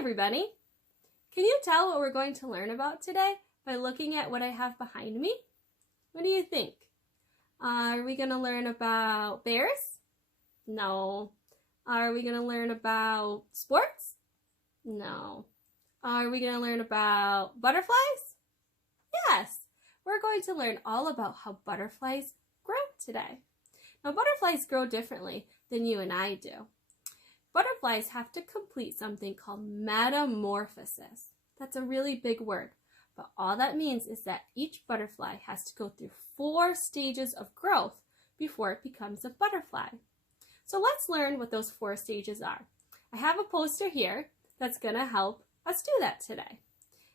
everybody! Can you tell what we're going to learn about today by looking at what I have behind me? What do you think? Are we going to learn about bears? No. Are we going to learn about sports? No. Are we going to learn about butterflies? Yes. We're going to learn all about how butterflies grow today. Now, butterflies grow differently than you and I do. Butterflies have to complete something called metamorphosis. That's a really big word, but all that means is that each butterfly has to go through 4 stages of growth before it becomes a butterfly. So let's learn what those 4 stages are. I have a poster here that's going to help us do that today.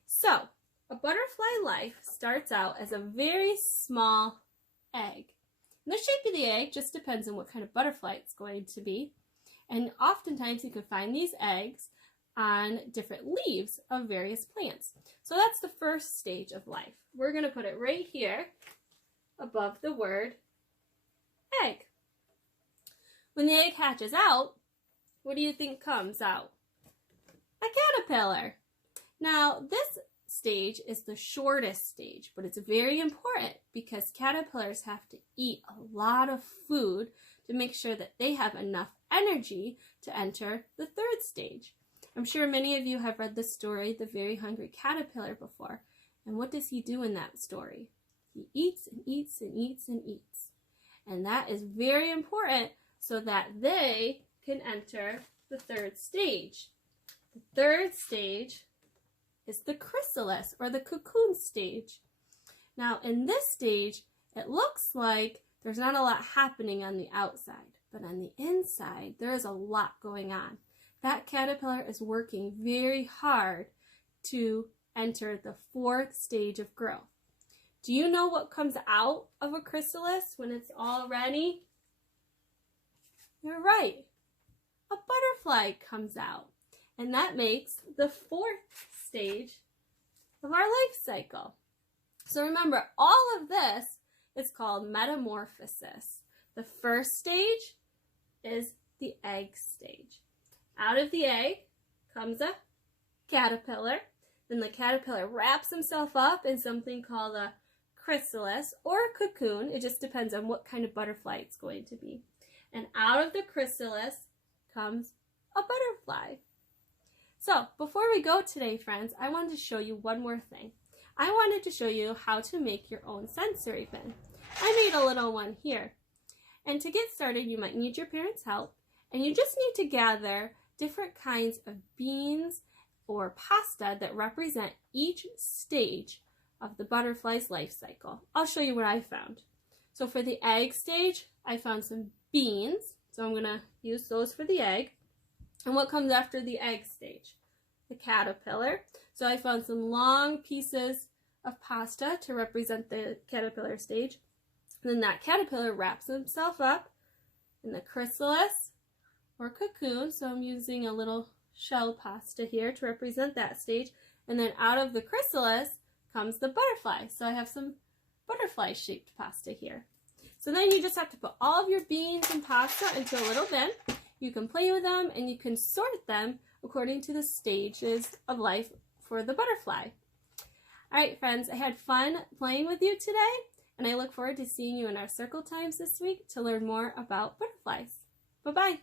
So, a butterfly life starts out as a very small egg. And the shape of the egg just depends on what kind of butterfly it's going to be. And oftentimes you can find these eggs on different leaves of various plants. So that's the first stage of life. We're going to put it right here above the word egg. When the egg hatches out, what do you think comes out? A caterpillar. Now this stage is the shortest stage, but it's very important because caterpillars have to eat a lot of food to make sure that they have enough energy to enter the 3rd stage. I'm sure many of you have read the story, The Very Hungry Caterpillar, before. And what does he do in that story? He eats and eats and eats and eats. And that is very important so that they can enter the 3rd stage. The 3rd stage is the chrysalis, or the cocoon stage. Now, in this stage, it looks like there's not a lot happening on the outside, but on the inside, there is a lot going on. That caterpillar is working very hard to enter the 4th stage of growth. Do you know what comes out of a chrysalis when it's all ready? You're right. A butterfly comes out, and that makes the 4th stage of our life cycle. So remember, all of this is called metamorphosis. The first stage is the egg stage. Out of the egg comes a caterpillar. Then the caterpillar wraps himself up in something called a chrysalis or a cocoon. It just depends on what kind of butterfly it's going to be. And out of the chrysalis comes a butterfly. So before we go today, friends, I wanted to show you one more thing. I wanted to show you how to make your own sensory pin. I made a little one here. And to get started, you might need your parents' help, and you just need to gather different kinds of beans or pasta that represent each stage of the butterfly's life cycle. I'll show you what I found. So for the egg stage, I found some beans, so I'm going to use those for the egg. And what comes after the egg stage? The caterpillar. So I found some long pieces of pasta to represent the caterpillar stage. And then that caterpillar wraps himself up in the chrysalis or cocoon. So I'm using a little shell pasta here to represent that stage. And then out of the chrysalis comes the butterfly. So I have some butterfly shaped pasta here. So then you just have to put all of your beans and pasta into a little bin. You can play with them and you can sort them according to the stages of life for the butterfly. All right, friends, I had fun playing with you today, and I look forward to seeing you in our circle times this week to learn more about butterflies. Bye-bye.